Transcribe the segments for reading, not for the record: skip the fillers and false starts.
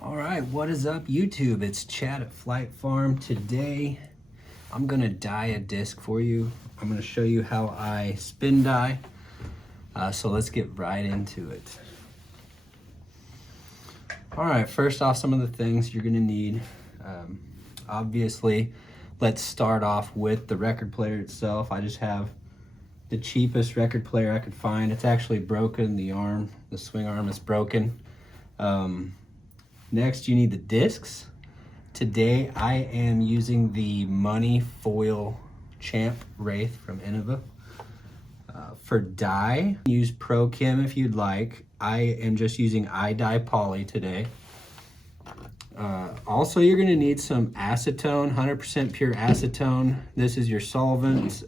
All right, what is up, YouTube? It's Chad at Flight Farm. Today, I'm gonna dye a disc for you. I'm gonna show you how I spin dye. So let's get right into it. All right, first off, some of the things you're gonna need. Obviously, let's start off with the record player itself. I just have the cheapest record player I could find. It's actually broken, the swing arm is broken. Next, you need the discs. Today, I am using the Money Foil Champ Wraith from Enid. For dye, use Pro Chem if you'd like. I am just using iDye Poly today. Also, you're gonna need some acetone, 100% pure acetone. This is your solvent.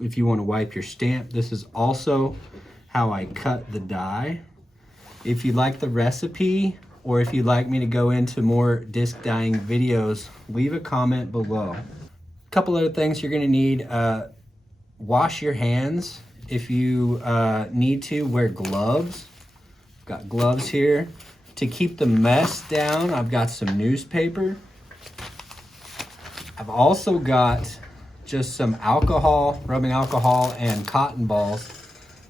If you wanna wipe your stamp, this is also how I cut the dye. If you like the recipe, or if you'd like me to go into more disc dyeing videos, leave a comment below. A couple other things you're gonna need. Wash your hands. If you need to, wear gloves. I've got gloves here. To keep the mess down, I've got some newspaper. I've also got just some alcohol, rubbing alcohol, and cotton balls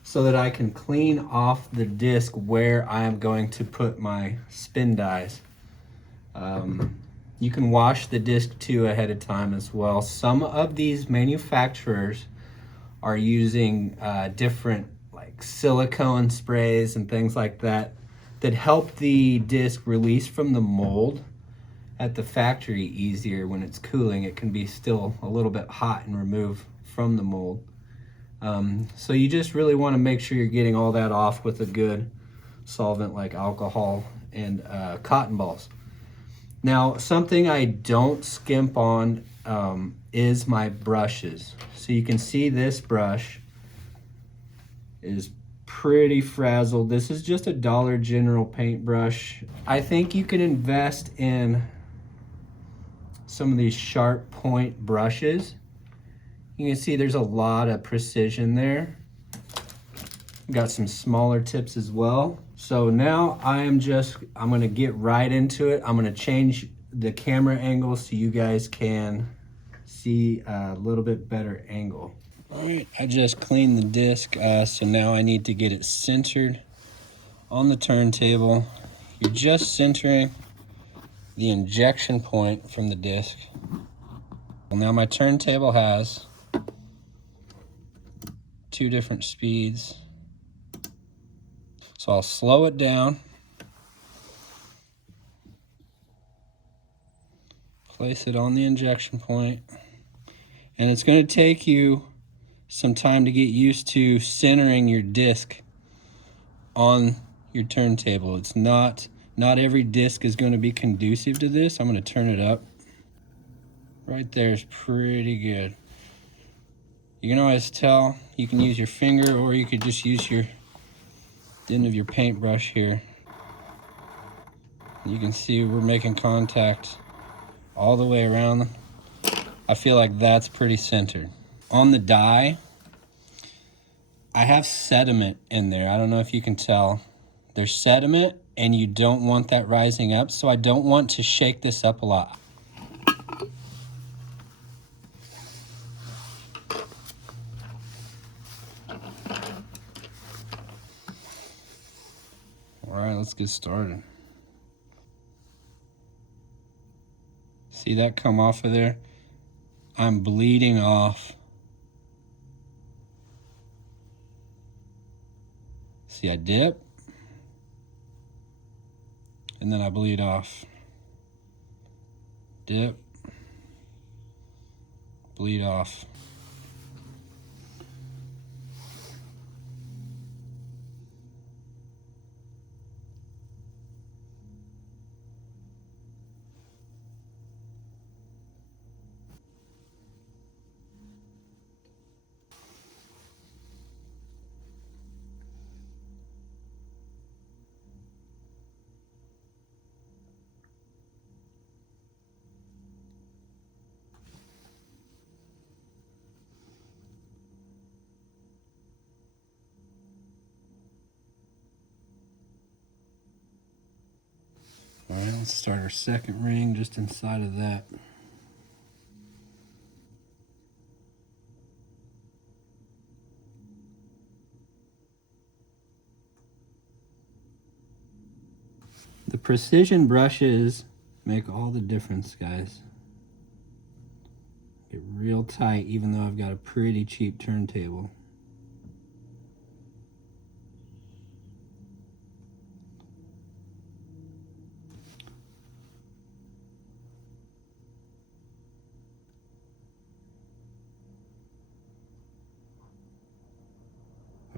so that I can clean off the disc where I am going to put my spin dyes. You can wash the disc too ahead of time as well. Some of these manufacturers are using different like silicone sprays and things like that that help the disc release from the mold at the factory easier. When it's cooling, it can be still a little bit hot and remove from the mold. So you just really want to make sure you're getting all that off with a good solvent like alcohol and cotton balls. Now, something I don't skimp on is my brushes. So you can see this brush is pretty frazzled. This is just a Dollar General paintbrush. I think you can invest in some of these sharp point brushes. You can see there's a lot of precision there. Got some smaller tips as well. So now I'm gonna get right into it. I'm gonna change the camera angle so you guys can see a little bit better angle. All right, I just cleaned the disc, so now I need to get it centered on the turntable. You're just centering the injection point from the disc. Well, now my turntable has 2 different speeds. So I'll slow it down, place it on the injection point, and it's going to take you some time to get used to centering your disc on your turntable. It's not every disc is going to be conducive to this. I'm going to turn it up. Right there is pretty good. You can always tell. You can use your finger, or you could just use the end of your paintbrush here. You can see we're making contact all the way around. I feel like that's pretty centered. On the dye, I have sediment in there. I don't know if you can tell. There's sediment, and you don't want that rising up, so I don't want to shake this up a lot. All right, let's get started. See that come off of there? I'm bleeding off. See, I dip, and then I bleed off. Dip, bleed off. All right, let's start our second ring just inside of that. The precision brushes make all the difference, guys. Get real tight, even though I've got a pretty cheap turntable.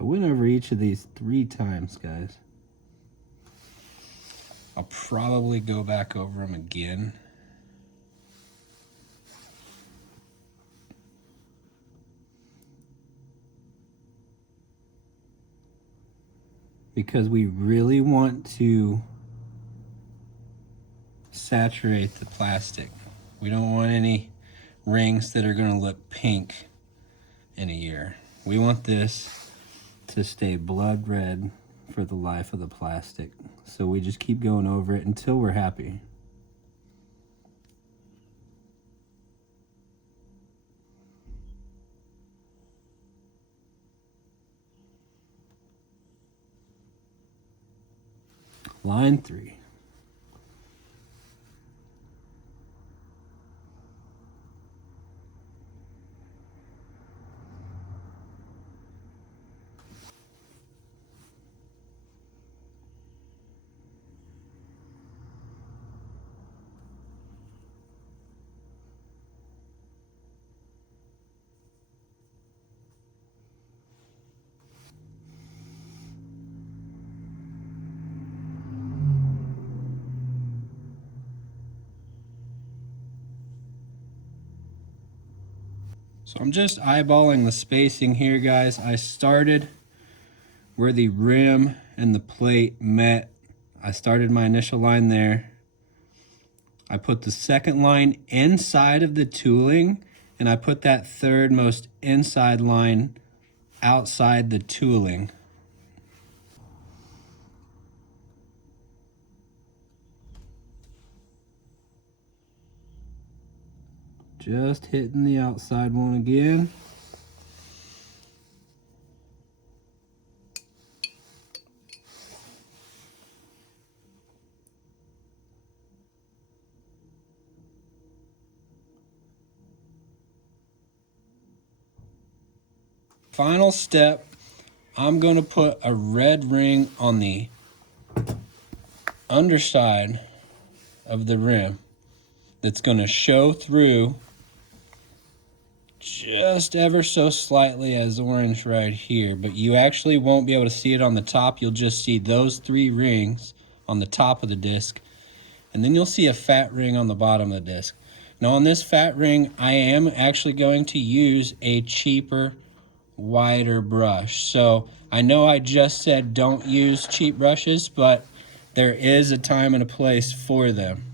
I went over each of these 3 times, guys. I'll probably go back over them again. Because we really want to saturate the plastic. We don't want any rings that are going to look pink in a year. We want this to stay blood red for the life of the plastic. So we just keep going over it until we're happy. Line 3. So I'm just eyeballing the spacing here, guys. I started where the rim and the plate met. I started my initial line there. I put the second line inside of the tooling, and I put that third most inside line outside the tooling. Just hitting the outside one again. Final step, I'm going to put a red ring on the underside of the rim that's going to show through just ever so slightly as orange right here, but you actually won't be able to see it on the top. You'll just see those 3 rings on the top of the disc, and then you'll see a fat ring on the bottom of the disc. Now on this fat ring, I am actually going to use a cheaper, wider brush. So I know I just said don't use cheap brushes, but there is a time and a place for them.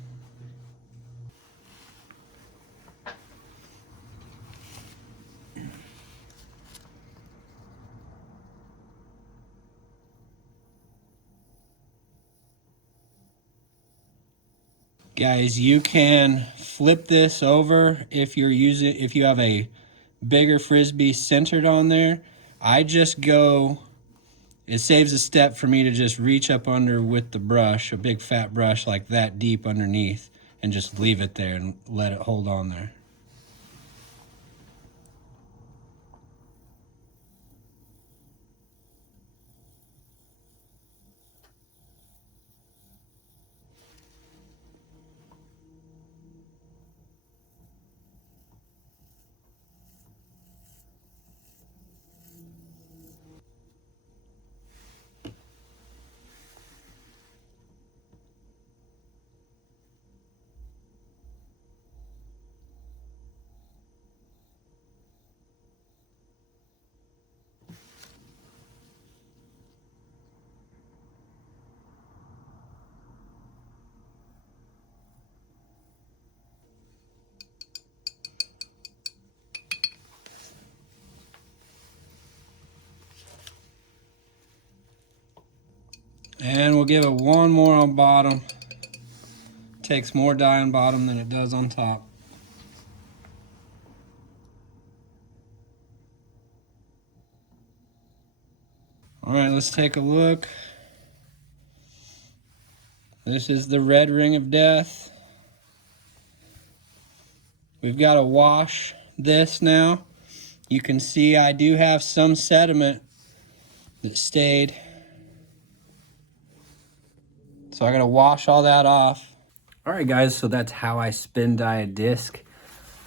Guys, you can flip this over if you have a bigger Frisbee centered on there. I just go, it saves a step for me to just reach up under with the brush, a big fat brush like that deep underneath, and just leave it there and let it hold on there. And we'll give it one more on bottom. Takes more dye on bottom than it does on top. All right, let's take a look. This is the red ring of death. We've got to wash this now. You can see I do have some sediment that stayed. So I got to wash all that off. All right, guys, so that's how I spin dye a disc.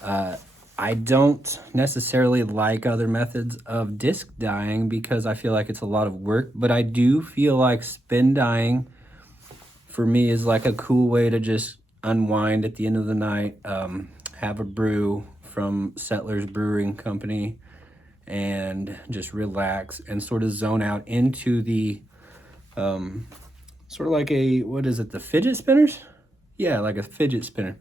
I don't necessarily like other methods of disc dyeing because I feel like it's a lot of work, but I do feel like spin dyeing for me is like a cool way to just unwind at the end of the night, have a brew from Settlers Brewing Company and just relax and sort of zone out into the sort of like a, what is it, the fidget spinners? Yeah, like a fidget spinner.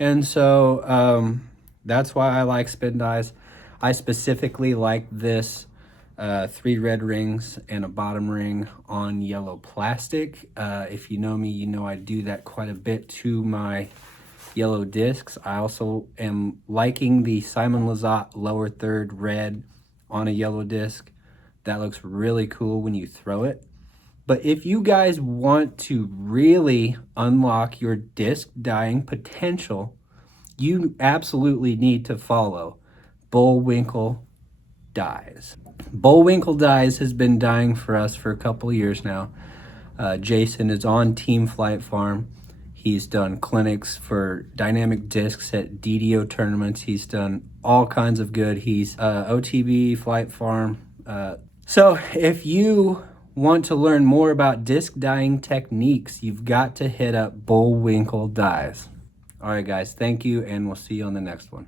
And so that's why I like spin dyes. I specifically like this 3 red rings and a bottom ring on yellow plastic. If you know me, you know I do that quite a bit to my yellow discs. I also am liking the Simon Lizotte lower third red on a yellow disc. That looks really cool when you throw it. But if you guys want to really unlock your disc dyeing potential, you absolutely need to follow Bullwinkle Dyes. Bullwinkle Dyes has been dyeing for us for a couple years now. Jason is on Team Flight Farm. He's done clinics for dynamic discs at DDO tournaments. He's done all kinds of good. He's OTB, Flight Farm. So if you want to learn more about disc dyeing techniques, you've got to hit up Bullwinkle Dyes. All right, guys, thank you, and we'll see you on the next one.